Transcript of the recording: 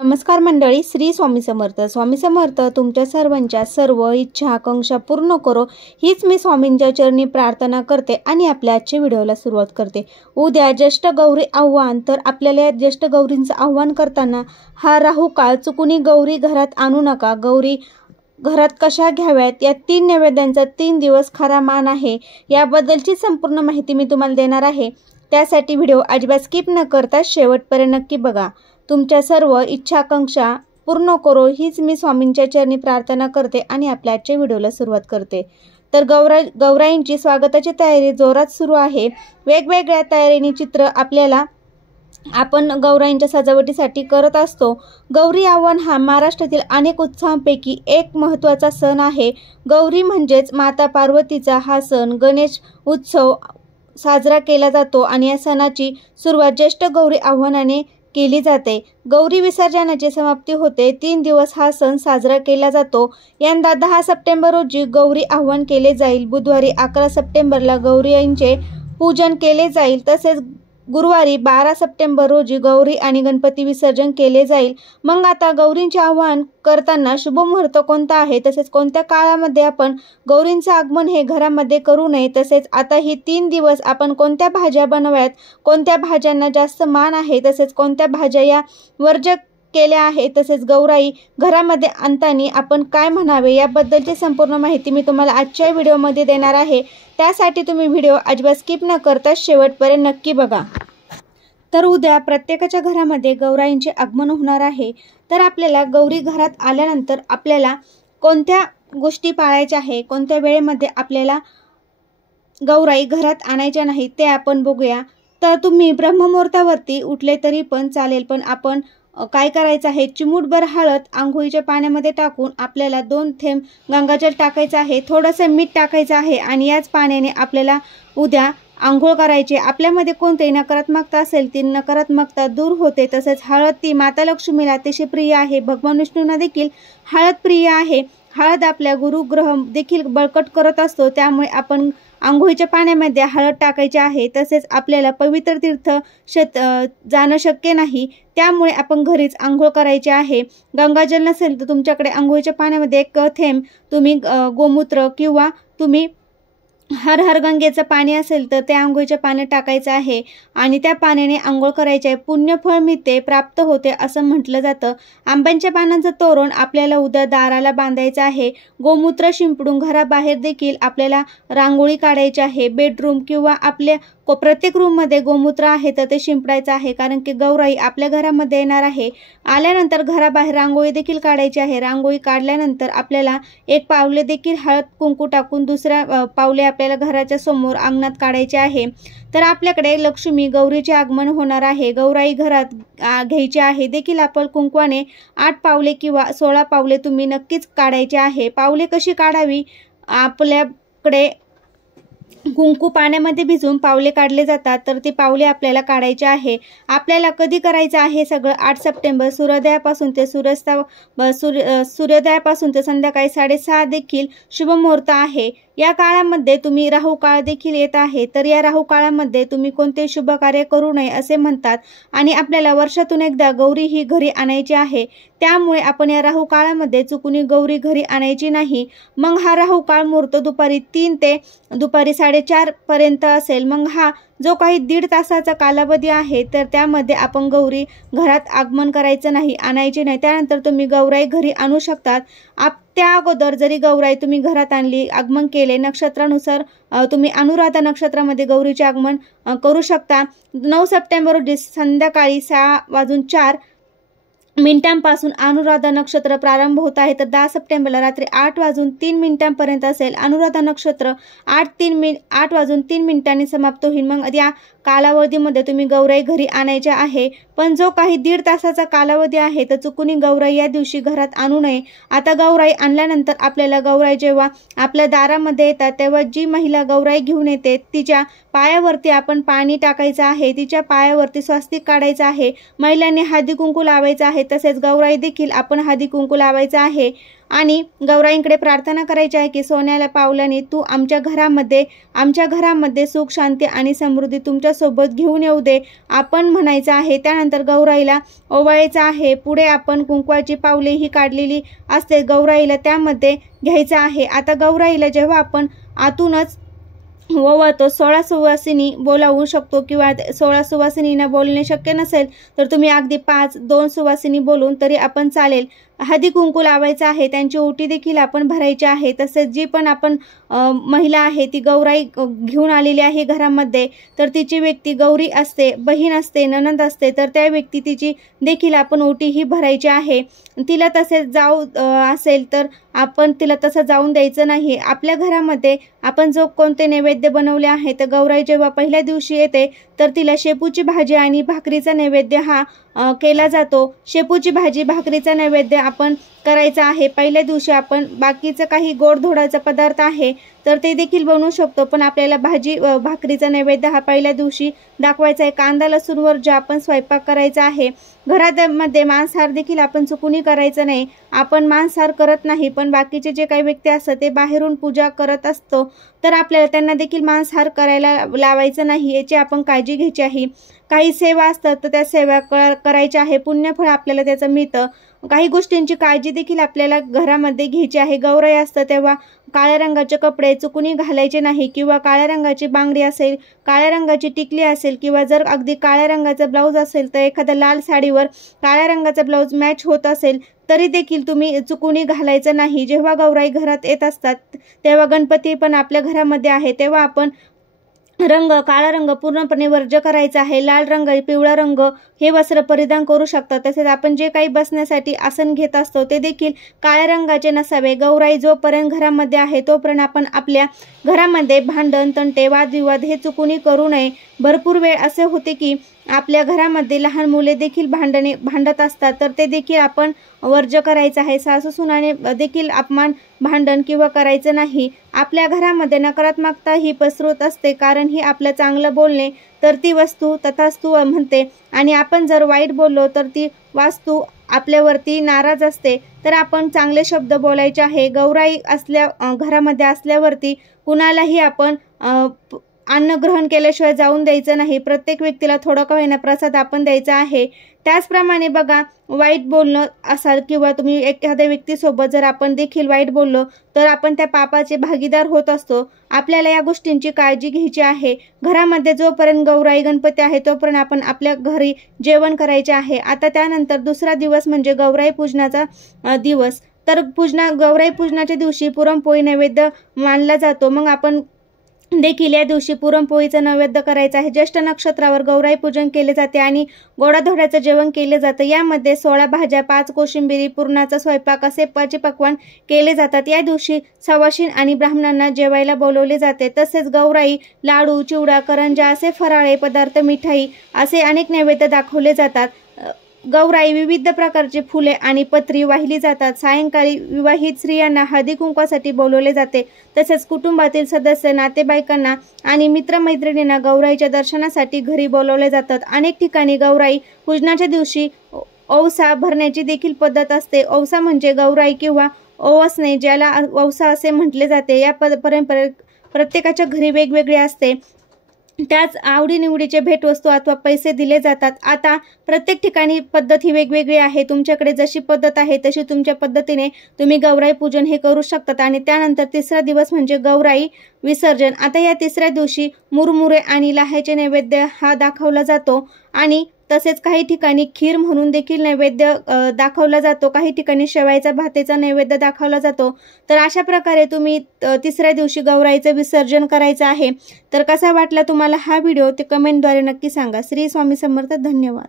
नमस्कार मंडळी, श्री स्वामी समर्थ. स्वामी समर्थ तुमच्या सर्वांच्या सर्व इच्छा आकांक्षा पूर्ण करो हीच मी स्वामींच्या चरणी प्रार्थना करते आणि आपल्या आजच्या व्हिडिओला सुरुवात करते. उद्या ज्येष्ठ गौरी आव्हान. तर आपल्याला या ज्येष्ठ गौरींचं आव्हान करताना हा राहू काळ चुकून गौरी घरात आणू नका. गौरी घरात कशा घ्याव्यात, या 3 नैवेद्यांचा 3 दिवस खरा मान आहे, याबद्दलची संपूर्ण माहिती मी तुम्हाला देणार आहे. त्यासाठी व्हिडिओ अजिबात स्किप न करता शेवटपर्यंत नक्की बघा. तुमच्या सर्व इच्छा आकांक्षा पूर्ण करो हीच मी स्वामींच्या चरणी प्रार्थना करते आणि आपल्या आजच्या व्हिडिओला सुरुवात करते. तर गौराईंची स्वागताची तयारी जोरात सुरू आहे. वेगवेगळ्या तयारीने चित्र आपण गौराईंच्या सजावटीसाठी करत असतो. गौरी आव्हान हा महाराष्ट्रातील अनेक उत्सवांपैकी एक महत्त्वाचा सण आहे. गौरी म्हणजेच माता पार्वतीचा हा सण गणेश उत्सव साजरा केला जातो आणि या सणाची सुरुवात ज्येष्ठ गौरी आव्हानाने केली जाते. गौरी विसर्जनाची समाप्ती होते. 3 दिवस हा सण साजरा केला जातो. यंदा 10 सप्टेंबर रोजी गौरी आव्हान केले जाईल. बुधवारी 11 सप्टेंबरला गौरींचे पूजन केले जाईल. तसेच गुरुवारी 12 सप्टेंबर रोजी गौरी आणि गणपती विसर्जन केले जाईल. मग आता गौरींचे आव्हान करताना शुभ मुहूर्त कोणता आहे, तसेच कोणत्या काळामध्ये आपण गौरींचे आगमन हे घरामध्ये करू नये, तसेच आता ही 3 दिवस आपण कोणत्या भाज्या बनवाव्यात, कोणत्या भाज्यांना जास्त मान आहे, तसेच कोणत्या भाज्या या वर्ज्य केल्या आहे, तसेच गौराई घरामध्ये आणताना आपण काय म्हणावे, याबद्दलची संपूर्ण माहिती मी तुम्हाला आजच्या व्हिडिओमध्ये देणार आहे. त्यासाठी तुम्ही व्हिडिओ अजिबात स्किप न करता शेवटपर्यंत नक्की बघा. तर उद्या प्रत्येकाच्या घरामध्ये गौराईंचे आगमन होणार आहे. तर आपल्याला गौरी घरात आल्यानंतर आपल्याला कोणत्या गोष्टी पाळायच्या आहे, कोणत्या वेळेमध्ये आपल्याला गौराई घरात आणायच्या नाही ते आपण बघूया. तर तुम्ही ब्रह्ममुहूर्तावरती उठले तरी पण चालेल, पण आपण काय करायचं आहे, चिमूटभर हळद आंघोळीच्या पाण्यामध्ये टाकून आपल्याला 2 थेंब गंगाजल टाकायचं आहे, थोडंसं मीठ टाकायचं आहे आणि याच पाण्याने आपल्याला उद्या आंघोळ करायची. आपल्यामध्ये कोणतीही नकारात्मकता असेल ती नकारात्मकता दूर होते. तसेच हळद ती माता लक्ष्मीला अतिशय प्रिय आहे. भगवान विष्णूंना देखील हळद प्रिय आहे. हळद आपल्या गुरुग्रह देखील बळकट करत असतो. त्यामुळे आपण आंघोळीच्या पाण्यामध्ये हळद टाकायची आहे. तसेच आपल्याला पवित्र तीर्थ जाणं शक्य नाही, त्यामुळे आपण घरीच आंघोळ करायची आहे. गंगाजल नसेल तर तुमच्याकडे आंघोळीच्या पाण्यामध्ये 1 थेंब तुम्ही गोमूत्र किंवा तुम्ही हर हर गंगेचं पाणी असेल तर त्या आंघोळीच्या पाण्यात टाकायचं आहे आणि त्या पाण्याने आंघोळ करायचे आहे. पुण्यफळ मिळते, प्राप्त होते असं म्हटलं जातं. आंब्यांच्या पानांचं तोरण आपल्याला उद्या दाराला बांधायचं आहे. गोमूत्र शिंपडून घराबाहेर देखील आपल्याला रांगोळी काढायची आहे. बेडरूम किंवा आपल्या प्रत्येक रूममध्ये गोमूत्र आहे तर ते शिंपडायचं आहे, कारण की गौराई आपल्या घरामध्ये येणार आहे. आल्यानंतर घराबाहेर रांगोळी देखील काढायची आहे. रांगोळी काढल्यानंतर आपल्याला 1 पावले देखील हळद कुंकू टाकून दुसऱ्या पावले आपल्याला घराच्या समोर अंगणात काढायचे आहे. तर आपल्याकडे लक्ष्मी गौरीचे आगमन होणार आहे. गौराई घरात घ्यायची आहे देखील आपण कुंकवाने 8 पावले किंवा 16 पावले तुम्ही नक्कीच काढायचे आहे. पावले कशी काढावी, आपल्याकडे कुंकू पाण्यामध्ये भिजवून पावले काढले जातात, तर ती पावले आपल्याला काढायची आहे. आपल्याला कधी करायचं आहे सगळं, 8 सप्टेंबर सूर्योदयापासून ते संध्याकाळी 6:30 देखील शुभ मुहूर्त आहे. या काळामध्ये तुम्ही राहू काळ देखील येत आहे. तर या राहू काळामध्ये तुम्ही कोणतेही शुभ कार्य करू नये असे म्हणतात आणि आपल्याला वर्षातून एकदा गौरी ही घरी आणायची आहे. त्यामुळे आपण या राहू काळामध्ये चुकून गौरी घरी आणायची नाही. मग हा राहू काळ मुहूर्त दुपारी 3 ते दुपारी 4:30 पर्यंत असेल. मग हा जो काही 1.5 तासाचा कालावधी आहे तर त्यामध्ये आपण गौरी घरात आगमन करायचं नाही, आणायची नाही. त्यानंतर तुम्ही गौराई घरी आणू शकतात. त्या अगोदर जरी गौराई तुम्ही घरात आणली, आगमन केले, नक्षत्रानुसार तुम्ही अनुराधा नक्षत्रामध्ये गौरीचे आगमन करू शकता. 9 सप्टेंबर रोजी संध्याकाळी 6:04 मिनिटांपासून अनुराधा नक्षत्र प्रारंभ होत आहे. तर 10 सप्टेंबरला रात्री 8:03 असेल. अनुराधा नक्षत्र 8:03 समाप्त होईल. मग या कालावधीमध्ये तुम्ही गौराई घरी आणायच्या आहे. पण जो काही 1.5 तासाचा कालावधी आहे तर चुकून गौराई या दिवशी घरात आणू नये. आता गौराई आणल्यानंतर आपल्याला गौराई जेव्हा आपल्या दारामध्ये येतात तेव्हा जी महिला गौराई घेऊन येते तिच्या पायावरती आपण पाणी टाकायचं आहे. तिच्या पायावरती स्वस्तिक काढायचं आहे. महिलांनी हळदी कुंकू लावायचं आहे. तसेच गौराई देखील आपण हळदी कुंकू लावायचं आहे. आणि गौराईंकडे प्रार्थना करायची आहे की सोन्याला पावलाने तू आमच्या घरामध्ये सुख, शांती आणि समृद्धी तुमच्यासोबत घेऊन येऊ दे, आपण म्हणायचं आहे. त्यानंतर गौराईला ओवाळायचं आहे. पुढे आपण कुंकवाची पावले ही काढलेली असते, गौराईला त्यामध्ये घ्यायचं आहे. आता गौराईला जेव्हा आपण आतूनच ओवाळतो 16 सुवासिनी बोलावू शकतो किंवा 16 सुवासिनींना बोलणे शक्य नसेल तर तुम्ही अगदी 5-2 सुवासिनी बोलून तरी आपण चालेल. हळदी कुंकू लावायचं आहे, त्यांची ओटी देखील आपण भरायची आहे. तसेच जी पण आपण महिला आहे ती गौराई घेऊन आलेली आहे घरामध्ये, तर तिची व्यक्ती गौरी असते, बहीण असते, नणंद असते, तर त्या व्यक्ती तिची देखील आपण ओटी ही भरायची आहे. तिला तसेच असेल तर आपण तिला तसं जाऊन द्यायचं नाही. आपल्या घरामध्ये आपण जो कोणते नैवेद्य बनवले आहे तर गौराई जेव्हा पहिल्या दिवशी येते तर तिला शेपूची भाजी आणि भाकरीचा नैवेद्य हा केला जातो. शेपूची भाजी भाकरीचा नैवेद्य आपण करायचा आहे. पहिल्या दिवशी आपण बाकीचं काही गोडधोडाचा पदार्थ आहे तर ते देखील बनवू शकतो, पण आपल्याला भाकरीचा नैवेद्य हा पहिल्या दिवशी दाखवायचा आहे. कांदा लसूणवर जे आपण स्वयंपाक करायचा आहे. घरामध्ये मांसाहार देखील आपण चुकूनही करायचं नाही. आपण मांसाहार करत नाही, पण बाकीचे जे काही व्यक्ती असतात ते बाहेरून पूजा करत असतो तर आपल्याला त्यांना देखील मांसाहार करायला लावायचं नाही, याची आपण काळजी घ्यायची आहे. काही सेवा असतात तर त्या सेवा करायच्या आहे, पुण्यफळ आपल्याला त्याचं मिळतं. काही गोष्टींची काळजी देखील आपल्याला घरामध्ये घ्यायची आहे. गौराई असतं तेव्हा काळ्या रंगाचे कपडे चुकूनही घालायचे नाही किंवा काळ्या रंगाची बांगडी असेल, काळ्या रंगाची टिकली असेल किंवा जर अगदी काळ्या रंगाचा ब्लाऊज असेल तर एखाद्या लाल साडीवर काळ्या रंगाचा ब्लाऊज मॅच होत असेल तरी देखील तुम्ही चुकूनही घालायचं नाही. जेव्हा गौराई घरात येत असतात तेव्हा गणपती पण आपल्या घरामध्ये आहे तेव्हा आपण काळा रंग पूर्णपणे वर्ज्य करायचा आहे. लाल रंग, पिवळा रंग हे वस्त्र परिधान करू शकतात. तसेच आपण जे काही बसण्यासाठी आसन घेत असतो ते देखील काळ्या रंगाचे नसावे. गौराई जोपर्यंत घरामध्ये आहे तोपर्यंत आपण आपल्या घरामध्ये भांडण, तंटे, वादविवाद हे चुकूनही करू नये. भरपूर वेळ असे होते की आपल्या घरामध्ये लहान मुले देखील भांडत असतात तर ते देखील आपण वर्ज्य करायचं आहे. सासू सुनाने देखील अपमान, भांडण किंवा करायचं नाही. आपल्या घरामध्ये नकारात्मकता ही पसरत असते, कारण ही आपलं चांगलं बोलणे तर ती वस्तू तथास्तु म्हणते आणि आपण जर वाईट बोललो तर ती वास्तू आपल्यावरती नाराज असते. तर आपण चांगले शब्द बोलायचे आहे. गौराई घरामध्ये असल्यावरती कुणालाही आपण अन्न ग्रहण केल्याशिवाय जाऊन द्यायचं नाही. प्रत्येक व्यक्तीला थोडं का होईना प्रसाद आपण द्यायचा आहे. त्याचप्रमाणे बघा, वाईट बोलणं असाल किंवा तुम्ही एखाद्या व्यक्तीसोबत जर आपण देखील वाईट बोललो तर आपण त्या पापाचे भागीदार होत असतो. आपल्याला या गोष्टींची काळजी घ्यायची आहे. घरामध्ये जोपर्यंत गौराई गणपती आहे तोपर्यंत आपण आपल्या घरी जेवण करायचे आहे. आता त्यानंतर दुसरा दिवस म्हणजे गौराई पूजनाचा दिवस. तर गौराई पूजनाच्या दिवशी पुरणपोळी नैवेद्य मानला जातो. मग आपण देखील या दिवशी पुरणपोळीचं नैवेद्य करायचं आहे. ज्येष्ठ नक्षत्रावर गौराई पूजन केले जाते आणि गोडाधोडाचं जेवण केले जातं. यामध्ये 16 भाज्या, 5 कोशिंबिरी, पुरणाचा स्वयंपाक असे 5 पक्वान केले जातात. या दिवशी सवाशीण आणि ब्राह्मणांना जेवायला बोलवले जाते. तसेच गौराई लाडू, चिवडा, करंजा असे फराळे पदार्थ, मिठाई असे अनेक नैवेद्य दाखवले जातात. गौराई विविध प्रकारची फुले आणि पत्री वाहिली जातात. सायंकाळी विवाहित स्त्रियांना हळदी कुंकवासाठी बोलवले जाते. तसेच कुटुंबातील सदस्य, नातेवाईकांना आणि मित्रमैत्रिणींना गौराईच्या दर्शनासाठी घरी बोलवले जातात. अनेक ठिकाणी गौराई पूजनाच्या दिवशी औसा भरण्याची देखील पद्धत असते. औसा म्हणजे गौराई किंवा ओवसणे, ज्याला औसा असे म्हटले जाते. या परंपरेत प्रत्येकाच्या घरी वेगवेगळे असते. त्याच आवडीनिवडीचे भेटवस्तू अथवा पैसे दिले जातात. आता प्रत्येक ठिकाणी पद्धत ही वेगवेगळी आहे. तुमच्याकडे जशी पद्धत आहे तशी तुमच्या पद्धतीने तुम्ही गौराई पूजन हे करू शकतात. आणि त्यानंतर तिसरा दिवस म्हणजे गौराई विसर्जन. आता या तिसऱ्या दिवशी मुरमुरे आणि लाह्याचे नैवेद्य हा दाखवला जातो आणि तसेच काही ठिकाणी खीर म्हणून देखील नैवेद्य दाखवला जातो. काही ठिकाणी शेवयाचा भातेचा नैवेद्य दाखवला जातो. तर अशा प्रकारे तुम्ही तिसऱ्या दिवशी गौराईचं विसर्जन करायचं आहे. तर कसा वाटला तुम्हाला हा व्हिडिओ ते कमेंटद्वारे नक्की सांगा. श्री स्वामी समर्थ. धन्यवाद.